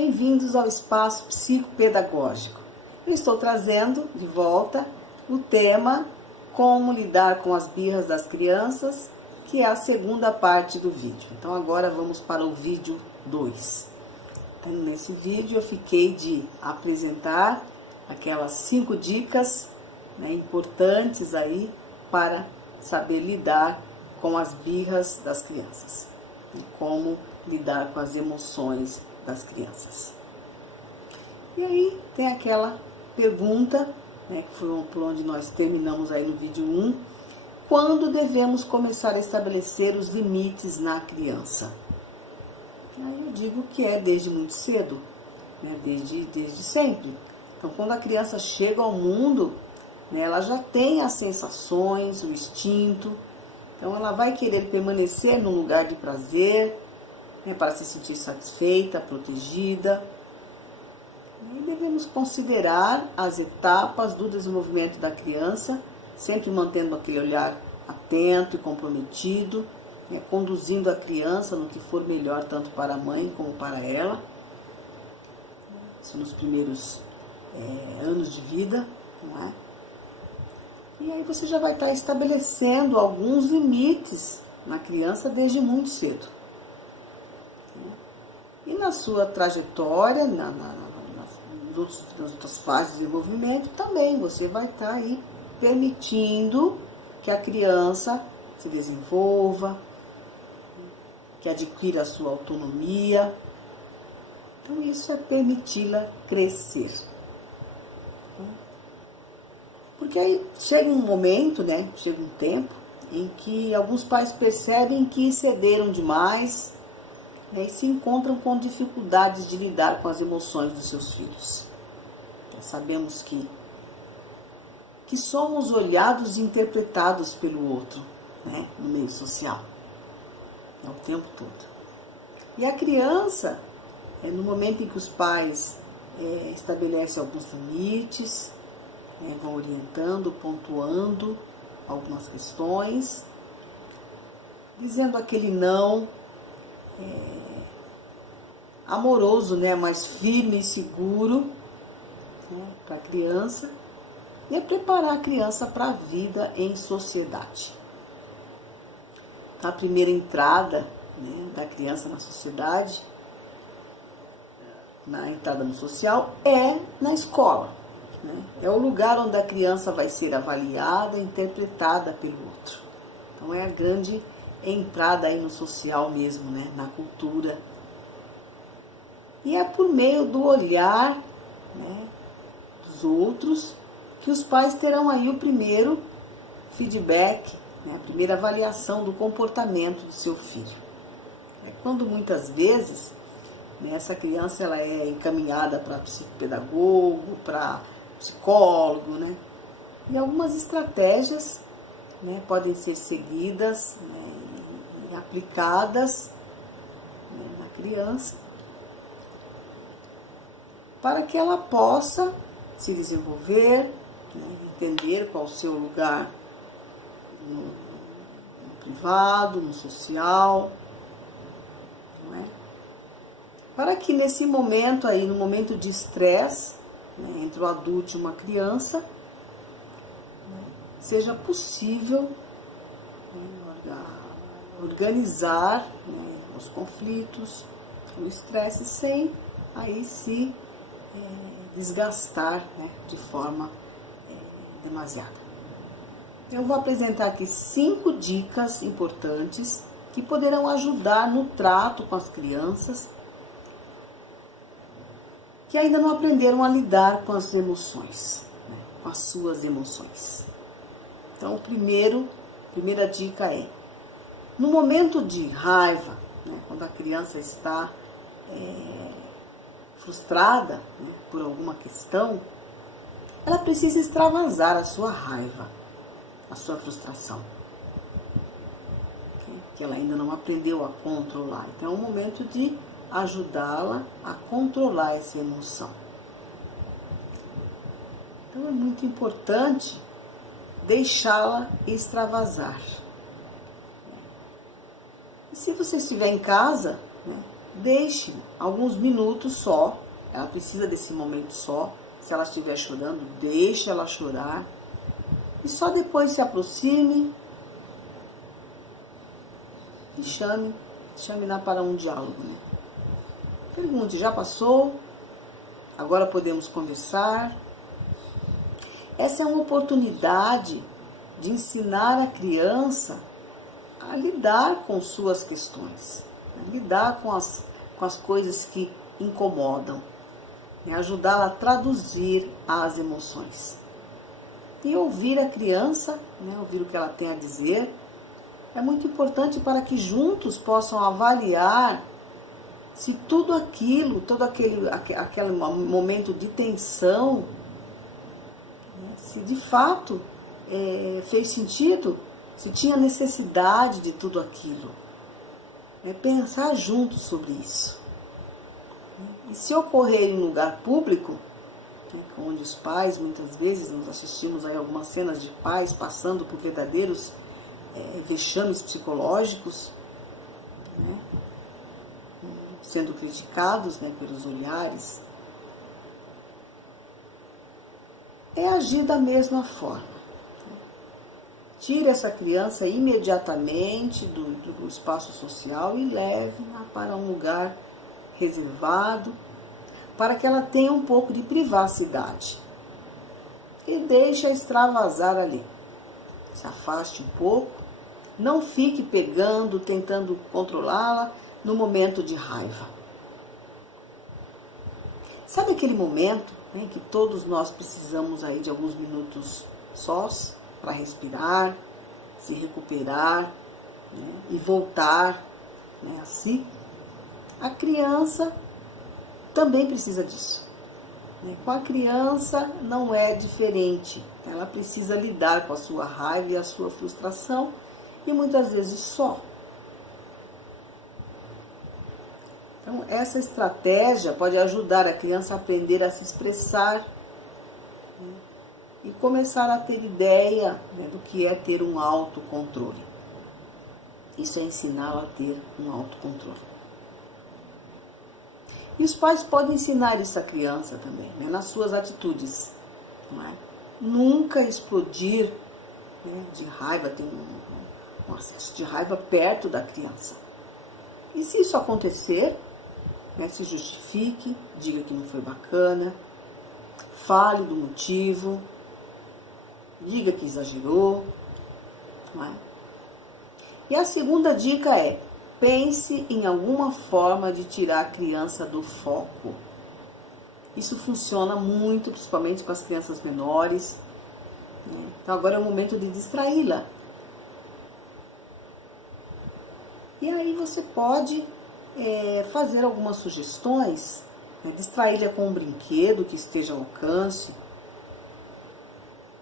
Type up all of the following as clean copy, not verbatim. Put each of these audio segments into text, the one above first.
bem-vindos ao Espaço Psicopedagógico. Eu estou trazendo de volta o tema Como lidar com as birras das crianças, que é a segunda parte do vídeo. Então agora vamos para o vídeo 2. Então, nesse vídeo eu fiquei de apresentar aquelas 5 dicas, importantes aí para saber lidar com as birras das crianças e como lidar com as emoções das crianças. E aí tem aquela pergunta, que foi por onde nós terminamos aí no vídeo 1, quando devemos começar a estabelecer os limites na criança? Aí eu digo que é desde muito cedo, desde sempre. Então, quando a criança chega ao mundo, ela já tem as sensações, o instinto, então ela vai querer permanecer num lugar de prazer, para se sentir satisfeita, protegida. E devemos considerar as etapas do desenvolvimento da criança, sempre mantendo aquele olhar atento e comprometido, conduzindo a criança no que for melhor tanto para a mãe como para ela. Isso nos primeiros anos de vida, não é? E aí você já vai estar estabelecendo alguns limites na criança desde muito cedo. E na sua trajetória, nas outras fases de desenvolvimento, também você vai estar aí permitindo que a criança se desenvolva, que adquira a sua autonomia. Então isso é permiti-la crescer. Porque aí chega um momento, chega um tempo em que alguns pais percebem que cederam demais, e se encontram com dificuldades de lidar com as emoções dos seus filhos. Sabemos que somos olhados e interpretados pelo outro, no meio social, o tempo todo. E a criança, no momento em que os pais estabelecem alguns limites, vão orientando, pontuando algumas questões, dizendo aquele não, amoroso, mais firme e seguro, para a criança, e é preparar a criança para a vida em sociedade. Então, a primeira entrada da criança na sociedade, na entrada no social, é na escola. É o lugar onde a criança vai ser avaliada e interpretada pelo outro. Então é a grande entrada aí no social mesmo, na cultura. E é por meio do olhar dos outros que os pais terão aí o primeiro feedback, a primeira avaliação do comportamento do seu filho. Quando muitas vezes essa criança ela é encaminhada para psicopedagogo, para psicólogo, e algumas estratégias podem ser seguidas e aplicadas na criança para que ela possa se desenvolver, entender qual o seu lugar no privado, no social, para que nesse momento aí, no momento de estresse, entre o adulto e uma criança, seja possível organizar os conflitos, o estresse, sem aí se desgastar de forma demasiada. Eu vou apresentar aqui 5 dicas importantes que poderão ajudar no trato com as crianças que ainda não aprenderam a lidar com as emoções, com as suas emoções. Então, primeira dica é, no momento de raiva, quando a criança está frustrada por alguma questão, ela precisa extravasar a sua raiva, a sua frustração, que ela ainda não aprendeu a controlar. Então, é um momento de ajudá-la a controlar essa emoção. Então é muito importante deixá-la extravasar. E se você estiver em casa, deixe alguns minutos só, ela precisa desse momento só. Se ela estiver chorando, deixe ela chorar. E só depois se aproxime e chame-na para um diálogo, né? Pergunte, já passou? Agora podemos conversar. Essa é uma oportunidade de ensinar a criança a lidar com suas questões, a lidar com as coisas que incomodam, né? Ajudá-la a traduzir as emoções. E ouvir a criança, né? Ouvir o que ela tem a dizer, é muito importante para que juntos possam avaliar se tudo aquilo, todo aquele momento de tensão, né? Se de fato fez sentido, se tinha necessidade de tudo aquilo. É pensar juntos sobre isso. E se ocorrer em lugar público, né, onde os pais, muitas vezes, nós assistimos aí algumas cenas de pais passando por verdadeiros vexames psicológicos, né, sendo criticados, né, pelos olhares, é agir da mesma forma. Tire essa criança imediatamente do espaço social e leve-a para um lugar reservado, para que ela tenha um pouco de privacidade. E deixe-a extravasar ali. Se afaste um pouco, não fique pegando, tentando controlá-la no momento de raiva. Sabe aquele momento, né, que todos nós precisamos aí de alguns minutos sós para respirar, se recuperar, né, e voltar, né, a si? A criança também precisa disso. Com a criança não é diferente. Ela precisa lidar com a sua raiva e a sua frustração, e muitas vezes só. Então, essa estratégia pode ajudar a criança a aprender a se expressar, né, e começar a ter ideia, né, do que é ter um autocontrole. Isso é ensiná-la a ter um autocontrole. E os pais podem ensinar isso à criança também, né, nas suas atitudes. Não é? Nunca explodir, né, de raiva, ter um acesso de raiva perto da criança. E se isso acontecer, né, se justifique, diga que não foi bacana, fale do motivo, diga que exagerou. Não é? E a segunda dica é: pense em alguma forma de tirar a criança do foco. Isso funciona muito, principalmente com as crianças menores, né? Então agora é o momento de distraí-la. E aí você pode fazer algumas sugestões, né? Distraí-la com um brinquedo que esteja ao alcance.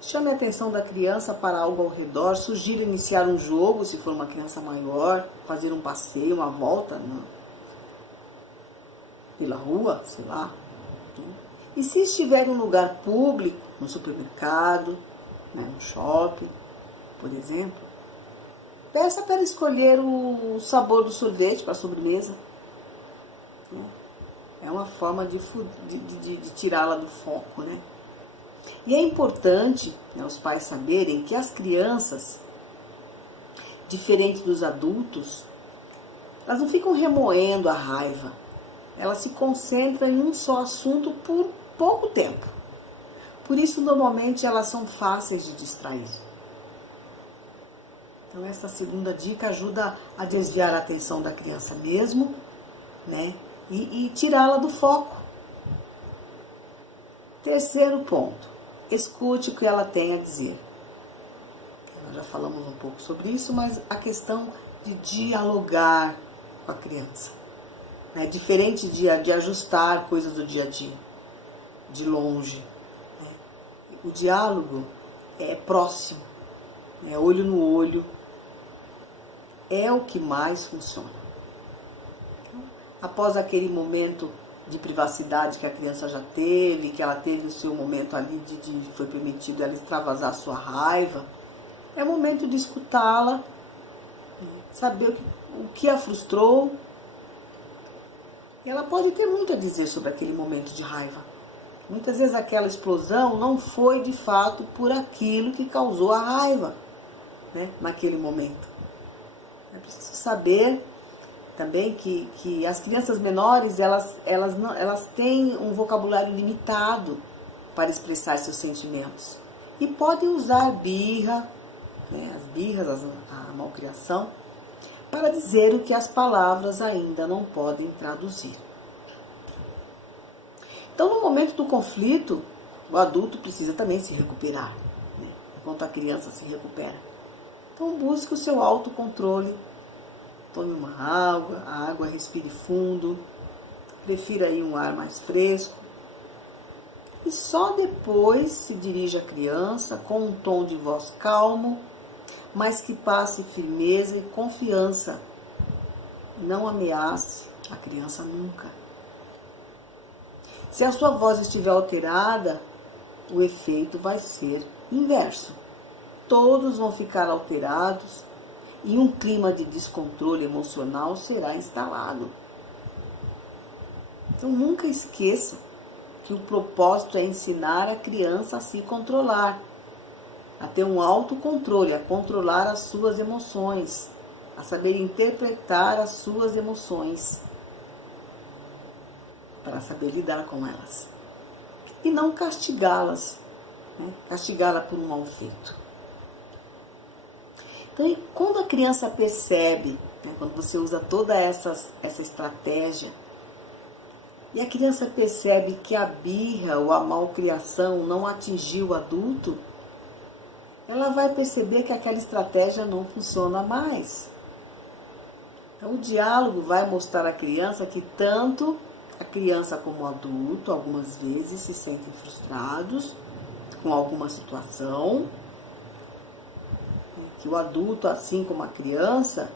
Chame a atenção da criança para algo ao redor, sugira iniciar um jogo, se for uma criança maior, fazer um passeio, uma volta, né, pela rua, sei lá. E se estiver em um lugar público, no supermercado, né, no shopping, por exemplo, peça para escolher o sabor do sorvete para a sobremesa. É uma forma de tirá-la do foco, né? E é importante, né, os pais saberem que as crianças, diferente dos adultos, elas não ficam remoendo a raiva. Elas se concentram em um só assunto por pouco tempo. Por isso, normalmente, elas são fáceis de distrair. Então, essa segunda dica ajuda a desviar a atenção da criança mesmo, né, e tirá-la do foco. Terceiro ponto: escute o que ela tem a dizer. Nós já falamos um pouco sobre isso, mas a questão de dialogar com a criança, né? Diferente de ajustar coisas do dia a dia, de longe, né? O diálogo é próximo, né? Olho no olho, é o que mais funciona. Então, após aquele momento de privacidade que a criança já teve, que ela teve o seu momento ali foi permitido ela extravasar a sua raiva, é o momento de escutá-la, saber o que a frustrou, ela pode ter muito a dizer sobre aquele momento de raiva. Muitas vezes aquela explosão não foi de fato por aquilo que causou a raiva, né, naquele momento. É preciso saber também que as crianças menores, elas têm um vocabulário limitado para expressar seus sentimentos. E podem usar birra, né, as birras, a malcriação, para dizer o que as palavras ainda não podem traduzir. Então, no momento do conflito, o adulto precisa também se recuperar, né, enquanto a criança se recupera. Então, busque o seu autocontrole. Tome uma água, respire fundo, prefira aí um ar mais fresco. E só depois se dirija à criança com um tom de voz calmo, mas que passe firmeza e confiança. Não ameace a criança nunca. Se a sua voz estiver alterada, o efeito vai ser inverso. Todos vão ficar alterados e um clima de descontrole emocional será instalado. Então nunca esqueça que o propósito é ensinar a criança a se controlar, a ter um autocontrole, a controlar as suas emoções, a saber interpretar as suas emoções, para saber lidar com elas. E não castigá-las, né? Castigá-la por um mal feito. Então, quando a criança percebe, né, quando você usa toda essa estratégia, e a criança percebe que a birra ou a malcriação não atingiu o adulto, ela vai perceber que aquela estratégia não funciona mais. Então, o diálogo vai mostrar à criança que tanto a criança como o adulto, algumas vezes, se sentem frustrados com alguma situação, que o adulto, assim como a criança,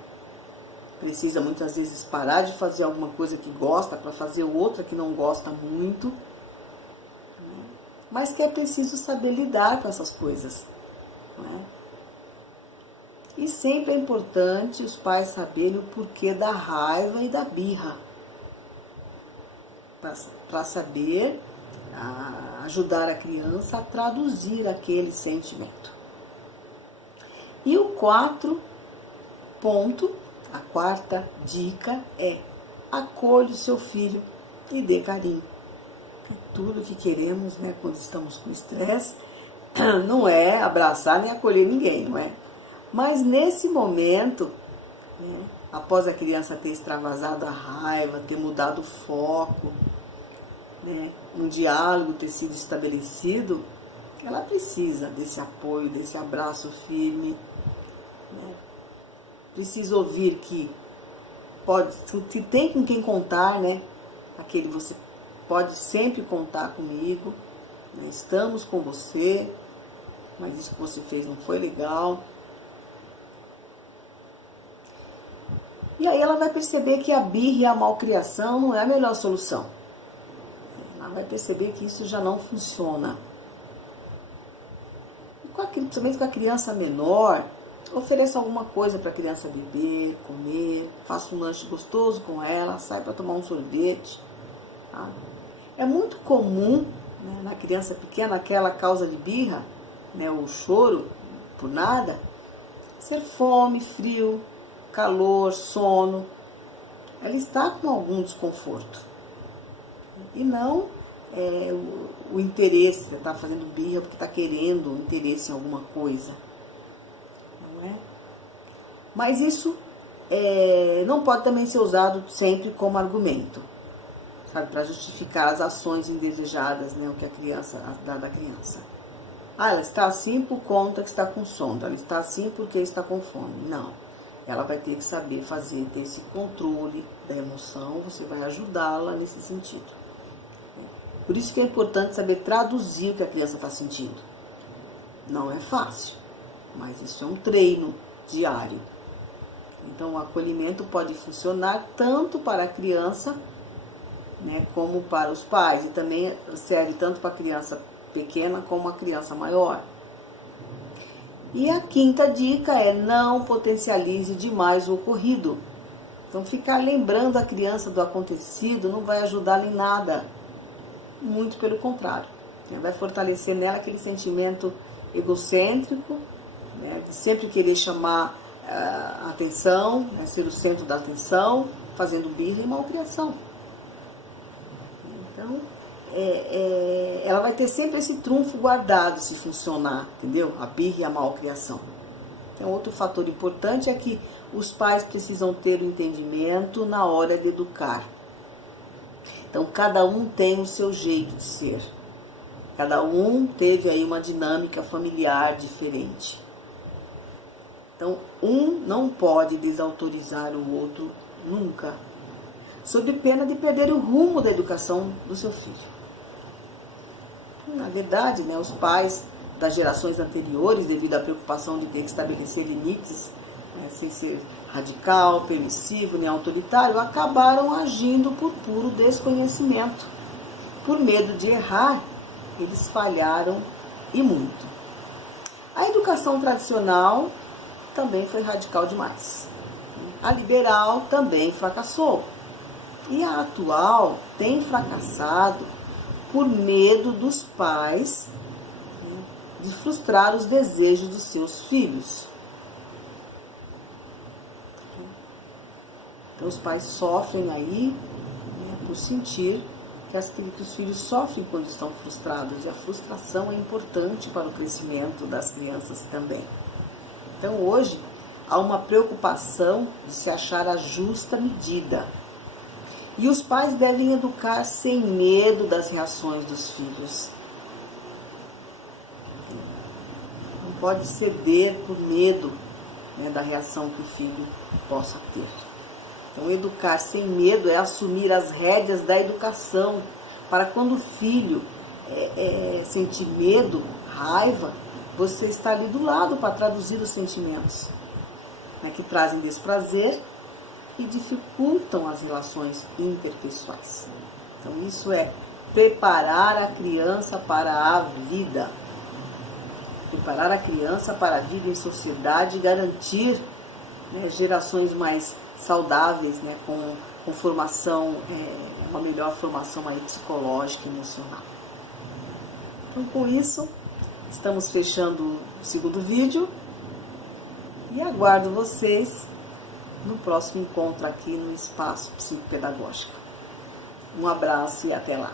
precisa muitas vezes parar de fazer alguma coisa que gosta para fazer outra que não gosta muito, mas que é preciso saber lidar com essas coisas, né? E sempre é importante os pais saberem o porquê da raiva e da birra, para saber ajudar a criança a traduzir aquele sentimento. E o quarto ponto, a quarta dica é: acolha o seu filho e dê carinho. Tudo que queremos, né, quando estamos com estresse, não é abraçar nem acolher ninguém, não é? Mas nesse momento, né, após a criança ter extravasado a raiva, ter mudado o foco, né, um diálogo ter sido estabelecido, ela precisa desse apoio, desse abraço firme, né? Precisa ouvir que tem com quem contar, né? Aquele você pode sempre contar comigo, né? Estamos com você, mas isso que você fez não foi legal. E aí ela vai perceber que a birra e a malcriação não é a melhor solução. Ela vai perceber que isso já não funciona. E principalmente com a criança menor, ofereça alguma coisa para a criança beber, comer, faça um lanche gostoso com ela, sai para tomar um sorvete. Tá? É muito comum, né, na criança pequena, aquela causa de birra, né, o choro por nada, ser fome, frio, calor, sono. Ela está com algum desconforto. E não o interesse, está fazendo birra porque está querendo interesse em alguma coisa. Não é? Mas isso não pode também ser usado sempre como argumento, sabe, para justificar as ações indesejadas, né, o que a criança, da criança. Ela está assim por conta que está com sono, ela está assim porque está com fome. Não. Ela vai ter que saber ter esse controle da emoção, você vai ajudá-la nesse sentido. Por isso que é importante saber traduzir o que a criança está sentindo. Não é fácil, mas isso é um treino diário. Então o acolhimento pode funcionar tanto para a criança, né, como para os pais. E também serve tanto para a criança pequena como a criança maior. E a quinta dica é: não potencialize demais o ocorrido. Então, ficar lembrando a criança do acontecido não vai ajudá-la em nada. Muito pelo contrário. Vai fortalecer nela aquele sentimento egocêntrico, né, de sempre querer chamar a atenção, né, ser o centro da atenção, fazendo birra e malcriação. Então, ela vai ter sempre esse trunfo guardado se funcionar, entendeu? A birra e a malcriação. Então, outro fator importante é que os pais precisam ter o entendimento na hora de educar. Então, cada um tem o seu jeito de ser. Cada um teve aí uma dinâmica familiar diferente. Então, um não pode desautorizar o outro nunca, sob pena de perder o rumo da educação do seu filho. Na verdade, né, os pais das gerações anteriores, devido à preocupação de ter que estabelecer limites, né, sem ser radical, permissivo nem autoritário, acabaram agindo por puro desconhecimento. Por medo de errar, eles falharam e muito. A educação tradicional também foi radical demais. A liberal também fracassou. E a atual tem fracassado por medo dos pais de frustrar os desejos dos seus filhos. Então os pais sofrem aí, né, por sentir que os filhos sofrem quando estão frustrados, e a frustração é importante para o crescimento das crianças também. Então hoje há uma preocupação de se achar a justa medida. E os pais devem educar sem medo das reações dos filhos. Não pode ceder por medo, né, da reação que o filho possa ter. Então, educar sem medo é assumir as rédeas da educação, para quando o filho sentir medo, raiva, você está ali do lado para traduzir os sentimentos, né, que trazem desprazer e dificultam as relações interpessoais. Então, isso é preparar a criança para a vida. Preparar a criança para a vida em sociedade e garantir, né, gerações mais saudáveis, né, com formação, uma melhor formação aí psicológica e emocional. Então, com isso, estamos fechando o segundo vídeo e aguardo vocês no próximo encontro aqui no Espaço Psicopedagógico. Um abraço e até lá!